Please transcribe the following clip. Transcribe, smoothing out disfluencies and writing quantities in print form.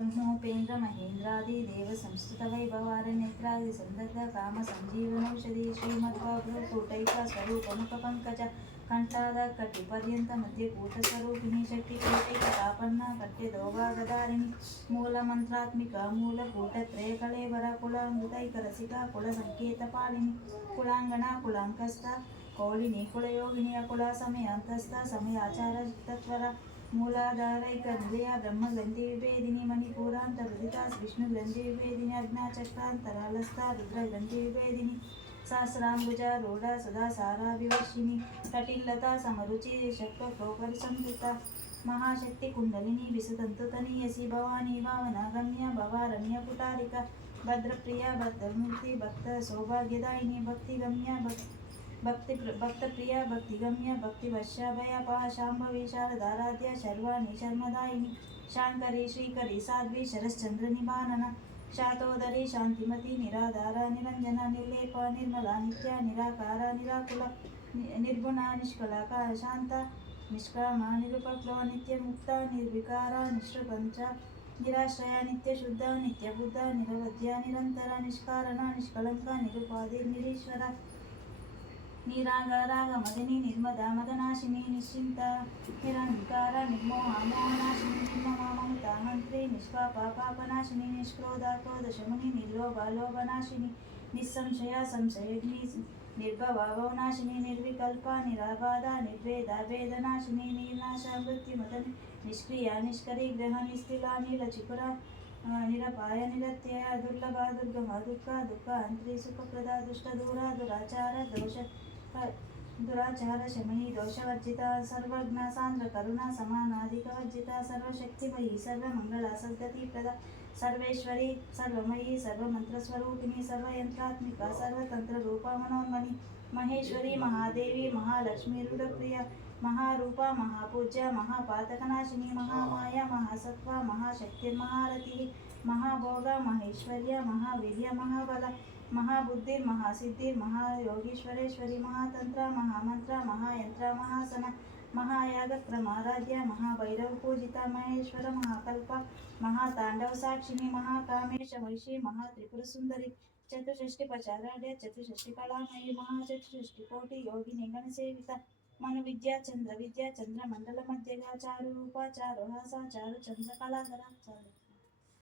ब्रह्मोपेन्द्र महेन्द्रादि देव संस्तुत वैभवारण्यत्रादि संदग्ध काम संजीवनौषधि श्रीमद्भागवतूटैक स्वरूप मुख पंकज कंठाद कटि पर्यंत मध्य कूट स्वरूपिणी शक्ति कूटैक तापन्न कट्य दोभागधारिणी मूल मंत्रात्मिक मूल कूट त्रय कलेवर कुलामृतैक रसिका कुल संकेत पालिनी कुलांगना कुलांकस्थ कौलिनी कुलयोगिनी अकुला समयांतस्थ समयाचार तत्वर मूलाधारैक निलय ब्रह्म ग्रंथि विभेदिनी मणिपूरांत हृदिता विष्णु ग्रंथि विभेदिनी अग्नाचक्रांतरालस्था रुद्र ग्रंथि विभेदिनी सहस्रांबुजा रूढ़ा सुधा सारा विवर्षिणी कटिलता समरुचि शक्रोपरिसंवृता महाशक्ति कुंडलिनी विसुतंतुतनीयसी भवानी भावनागम्य भवारण्य पुटारिका भद्रप्रिया भद्रमूर्ति भक्त सौभाग्यदायिनी भक्तिगम्य भक्त प्रिया भक्तिगम्य भक्तिवश्याभया शांभवी शारदाराध्या शर्वाणी शर्मदायिनी शांकरी श्रीकरी साध्वी शरश्चंद्र निबानना शातोदरी शांतिमती निराधारा निरंजना निर्लेपा निर्मला नित्या निराकारा निराकुला निर्गुणा निष्कलाका शांता निष्कामा निरुपप्लवा नित्य मुक्ता निर्विकारा निष्प्रपंचा निराश्रया नित्य शुद्धा नित्य बुद्धा निरवध्या निरंतरा निष्कारणा निष्कलंका निरुपाधि निरीश्वरा निरागाराग मदनी निर्मदा मदनाशिनी निश्चिंता निरंकार निर्मोहा मोहनाशिनी निर्ममा ममता हंत्री निष्पापा पापनाशिनी निष्क्रोधा क्रोधशमुनि निर्लोभा लोभनाशिनी निस्संशया संशयग्नि निर्भवा भवनाशिनी निर्विकल्पा निराबाधा निर्वेदा वेदनाशिनी निर्नाशा मृत्युमदनी निष्क्रिया निष्करी ग्रह निस्थिला नीलचिपुरा निरपाय निरत्यय दुर्लभा दुर्गमा दुःखा दुःख अंत्री सुखप्रदा दुष्ट दूरा दुराचार दोष दुराचार शमनी दोषवर्जिता सर्वज्ञ सांद्र करुणा समानाधिकवर्जिता सर्वशक्तिमयी सर्वमंगला सद्गति प्रदा सर्वेश्वरी सर्वमयी सर्वमंत्रस्वरूपिणी सर्वयंत्रात्मिका सर्वतंत्र रूपा मनोन्मणि महेश्वरी महादेवी महालक्ष्मी रुद्रप्रिया महारूपा महापूज्या महापातकनाशिनी महामाया महासत्वा महाशक्तिर्महारति महाभोगा महेश्वर्या महावीर्य महाबला महाबुद्धि महासिद्धि महायोगीश्वरेश्वरी महातंत्र महामंत्र महायंत्र महासन महायागक्रमाराध्य महाभैरव पूजिता महेश्वर महाकल्प महातांडव साक्षिणी महाकामेश महिषी महात्रिपुर सुंदरी चतुष्षष्टि पचाराढ़ चतुष्षष्टि कलामयी महाचतुष्षष्टि कोटि योगिनी गण सेविता मनु विद्या चंद्र मंडल मध्यगा चारु रूपा चारु हासा चारु चंद्र कलाधरा चारु